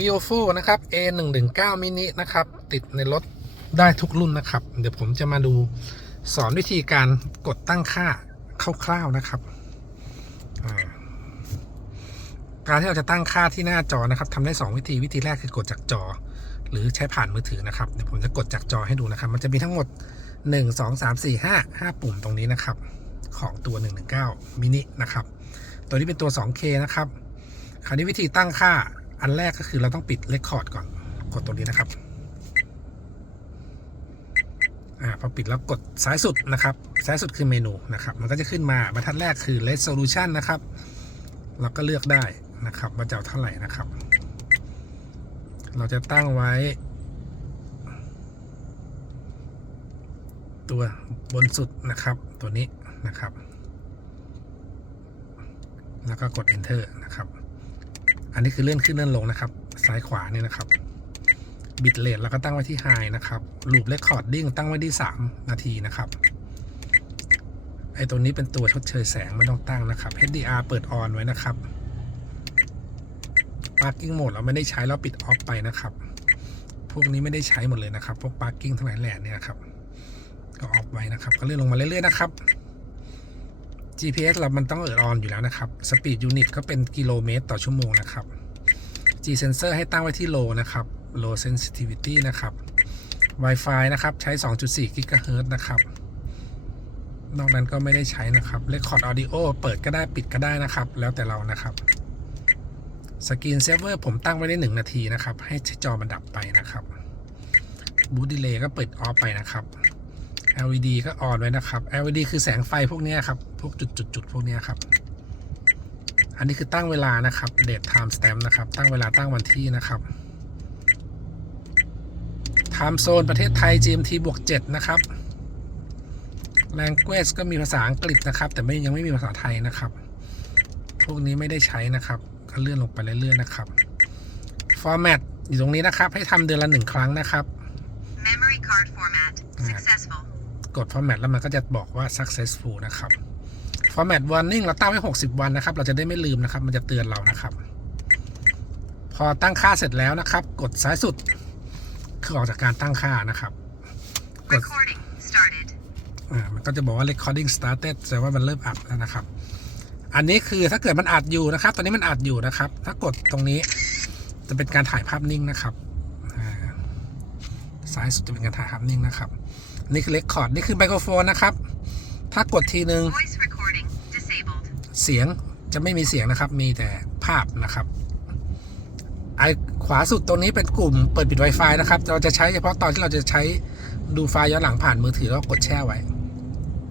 v i o f o นะครับ A 1 1 9 mini นะครับ ติดในรถได้ทุกรุ่นนะครับ เดี๋ยวผมจะมาดูสอนวิธีการกดตั้งค่าคร่าวๆนะครับ การที่เราจะตั้งค่าที่หน้าจอนะครับทำได้ 2 วิธีวิธีแรกคือกดจากจอ หรือใช้ผ่านมือถือนะครับ เดี๋ยวผมจะกดจากจอให้ดูนะครับ มันจะมีทั้งหมด 1 2 3 4 5 5 ปุ่มตรงนี้นะครับ ของตัว 119 mini นะครับ ตัวนี้เป็นตัว 2K นะครับ คราวนี้วิธีตั้งค่า อันแรกก็คือเราต้องปิดเรคคอร์ดก่อน กดตรงนี้นะครับ อ่าพอปิดแล้วกดซ้ายสุดนะครับซ้ายสุดคือเมนูนะครับ มันก็จะขึ้นมาบรรทัดแรกคือ resolution นะครับ เราก็เลือกได้นะครับว่าจะเอาเท่าไหร่นะครับ เราจะตั้งไว้ ตัวบนสุดนะครับตัวนี้นะครับ แล้วก็กด enter นะครับ อันนี้คือเลื่อนขึ้นเลื่อนลงนะครับ ซ้ายขวานี่นะครับ บิตเลทเราก็ตั้งไว้ที่ high นะครับ loop recording ตั้งไว้ที่ 3 นาทีนะครับ ไอตัวนี้เป็นตัวชดเชยแสงไม่ต้องตั้งนะครับ HDR เปิดออนไว้นะครับ parking mode เราไม่ได้ใช้เราปิดออฟไปนะครับ พวกนี้ไม่ได้ใช้หมดเลยนะครับ พวก parking ทั้งหลายแหล่นี่ยครับ ก็ออฟไว้นะครับ ก็เลื่อนลงมาเรื่อยๆนะครับ GPS เรามันต้องเอิดออนอยู่แล้วนะครับ Speed Unit ก็เป็นกิโลเมตรต่อชั่วโมงนะครับ G Sensor ให้ตั้งไว้ที่ low นะครับ low sensitivity นะครับ Wi-Fi นะครับ ใช้ 2.4 GHz นะครับ นอกนั้นก็ไม่ได้ใช้นะครับ Record Audio เปิดก็ได้ปิดก็ได้นะครับ แล้วแต่เรานะครับ Screen Saver ผมตั้งไว้ได้ 1 นาทีนะครับ ให้จอมันดับไปนะครับ Boot Delay ก็เปิดออฟไปนะครับ LED ก็ออนไว้นะครับ LED คือแสงไฟพวกนี้ครับ พวกจุดๆๆพวกนี้ครับ อันนี้คือตั้งเวลานะครับ date time stamp นะครับ ตั้งเวลาตั้งวันที่นะครับ time zone ประเทศไทย GMT บวก7นะครับ language ก็มีภาษาอังกฤษนะครับ แต่ไม่ยังไม่มีภาษาไทยนะครับ พวกนี้ไม่ได้ใช้นะครับ ก็เลื่อนลงไปเรื่อยๆนะครับ format อยู่ตรงนี้นะครับ ให้ทำเดือนละหนึ่งครั้งนะครับ Memory card format. Ah. Successful. กด format แล้วมันก็จะบอกว่า successful นะครับ format warning เราตั้งไว้ 60 วันนะครับ เราจะได้ไม่ลืมนะครับ มันจะเตือนเรานะครับ พอตั้งค่าเสร็จแล้วนะครับ กดซ้ายสุด คือออกจากการตั้งค่านะครับ กด Recording started. อ่ามันก็จะบอกว่า recording started แสดงว่ามันเริ่มอัดแล้วนะครับ อันนี้คือถ้าเกิดมันอัดอยู่นะครับ ตอนนี้มันอัดอยู่นะครับ ถ้ากดตรงนี้จะเป็นการถ่ายภาพนิ่งนะครับอ่าซ้ายสุดจะเป็นการถ่ายภาพนิ่งนะครับ นี่คือ record นี่คือไมโครโฟนนะครับ ถ้ากดทีนึง Voice recording disabled. เสียงจะไม่มีเสียงนะครับ มีแต่ภาพนะครับไอขวาสุดตรงนี้เป็นกลุ่มเปิดปิด Wi-Fi นะครับ เราจะใช้เฉพาะตอนที่เราจะใช้ดูไฟล์ย้อนหลังผ่านมือถือแล้วกดแช่ไว้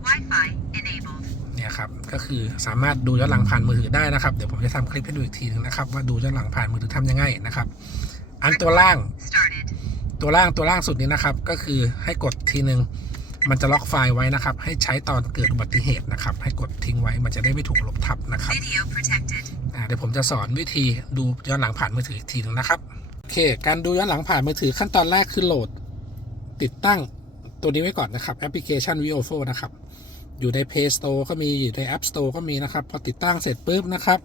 Wi-Fi enabled. เนี่ยครับ ก็คือสามารถดูย้อนหลังผ่านมือถือได้นะครับ เดี๋ยวผมจะทำคลิปให้ดูอีกทีนึงนะครับ ว่าดูย้อนหลังผ่านมือถือทำยังไงนะครับ อันตัวล่าง Started. ตัวล่างตัวล่างสุดนี้นะครับ ก็คือให้กดทีนึงมันจะล็อกไฟล์ไว้นะครับ ให้ใช้ตอนเกิดอุบัติเหตุนะครับ ให้กดทิ้งไว้มันจะได้ไม่ถูกลบทับนะครับ Video protected. อ่าเดี๋ยวผมจะสอนวิธีดูย้อนหลังผ่านมือถืออีกทีหนึงนะครับโอเค การดูย้อนหลังผ่านมือถือขั้นตอนแรกคือโหลด ติดตั้งตัวนี้ไว้ก่อนนะครับ แอปพลิเคชัน v i o f o นะครับ อยู่ใน Play Store ก็มีอยู่ใน App Store ก็มีนะครับ พอติดตั้งเสร็จปุ๊บนะครับ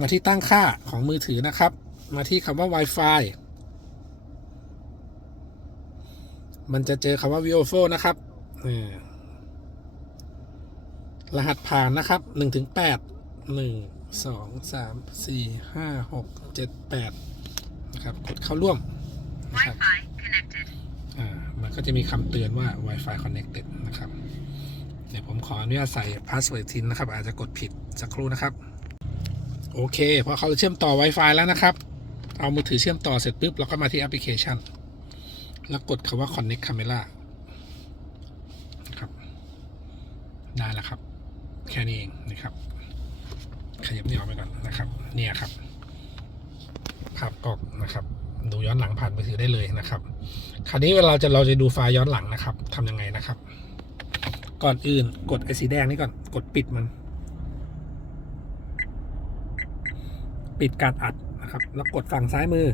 มาที่ตั้งค่าของมือถือนะครับ มาที่คำว่า Wi-Fi มันจะเจอคำว่า v i o f o นะครับอ่ารหัสผ่านนะครับ1ถึง8หนึ่งสองสามสี่ห้าหกเจ็ดแปดนะครับกดเข้าร่วมนะครับ Wi-Fi connected. อ่ามันก็จะมีคำเตือนว่า Wi-Fi connected นะครับ เดี๋ยวผมขออนุญาตใส่พาสเวิร์ดทินนะครับ อาจจะกดผิดสักครู่นะครับ โอเคพอเขาเชื่อมต่อ Wi-Fi แล้วนะครับ เอามือถือเชื่อมต่อเสร็จปุ๊บเราก็มาที่แอปพลิเคชัน แล้วกดคำว่า connect camera นะครับได้แล้วครับ แค่นี้เองนะครับ ขยับนี่ออกไปก่อนนะครับ เนี่ยครับ ภาพกองนะครับ ดูย้อนหลังผ่านมือถือได้เลยนะครับ คราวนี้เวลาจะเราจะดูไฟล์ย้อนหลังนะครับทำยังไงนะครับ ก่อนอื่นกดไอ้สีแดงนี่ก่อนกดปิดมัน ปิดการอัดนะครับ แล้วกดฝั่งซ้ายมือ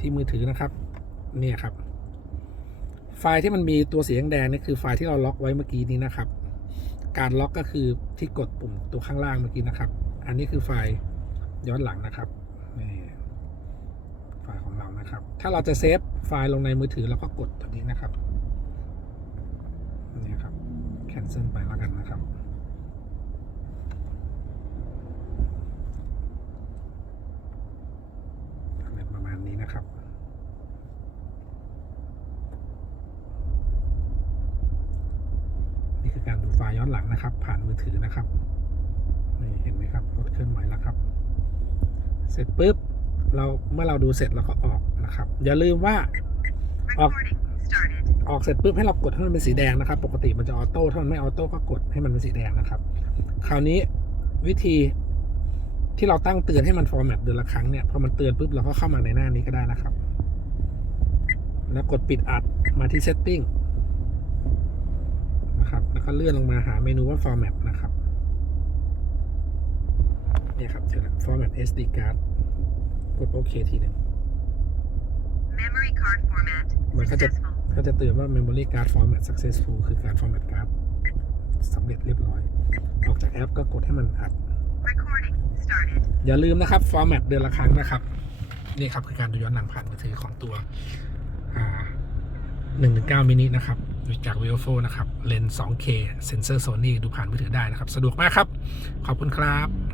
ที่มือถือนะครับ เนี่ยครับ ไฟล์ที่มันมีตัวสีแดงนี่คือไฟล์ที่เราล็อกไว้เมื่อกี้นี้นะครับ การล็อกก็คือที่กดปุ่มตัวข้างล่างเมื่อกี้นะครับ อันนี้คือไฟล์ย้อนหลังนะครับนี่ไฟล์ของเรานะครับ ถ้าเราจะเซฟไฟล์ลงในมือถือเราก็กดตัวนี้นะครับนี่ครับ cancel ไปแล้วกันนะครับ อะไรประมาณ นะครับ นี่คือการดูไฟล์ย้อนหลังนะครับ ผ่านมือถือนะครับนี่เห็นไหมครับรถเคลื่อนไหวแล้วครับ เสร็จปุ๊บเราเมื่อเราดูเสร็จเราก็ออกนะครับ อย่าลืมว่า Recording started. ออกเสร็จปุ๊บให้เรากดให้มันเป็นสีแดงนะครับ ปกติมันจะออโต้ถ้ามันไม่ออโต้ก็กดให้มันเป็นสีแดงนะครับ คราวนี้วิธี ที่เราตั้งเตือนให้มันฟอร์แมตเดือนละครั้งเนี่ยพอมันเตือนปุ๊บเราก็เข้ามาในหน้านี้ก็ได้นะครับ แล้วกดปิดอัดมาที่ setting นะครับแล้วก็เลื่อนลงมาหาเมนูว่า format นะครับเนี่ยครับเจอแล้ว format SD card กดโอเคทีหนึ่ง Memory card format. มันก็จะ Successful. ก็จะเตือนว่า memory card format successful คือการ format card สำเร็จเรียบร้อย ออกจากแอปก็กดให้มันอัด Recording started. อย่าลืมนะครับฟอร์แมตเดือนละครั้งนะครับ นี่ครับคือการดูย้อนหลังผ่านมือถือของตัว119มินินะครับจาก v i v o นะครับเลนส์ 2K เซนเซอร์ Sony ดูผ่านมือถือได้นะครับ สะดวกมากครับ ขอบคุณครับ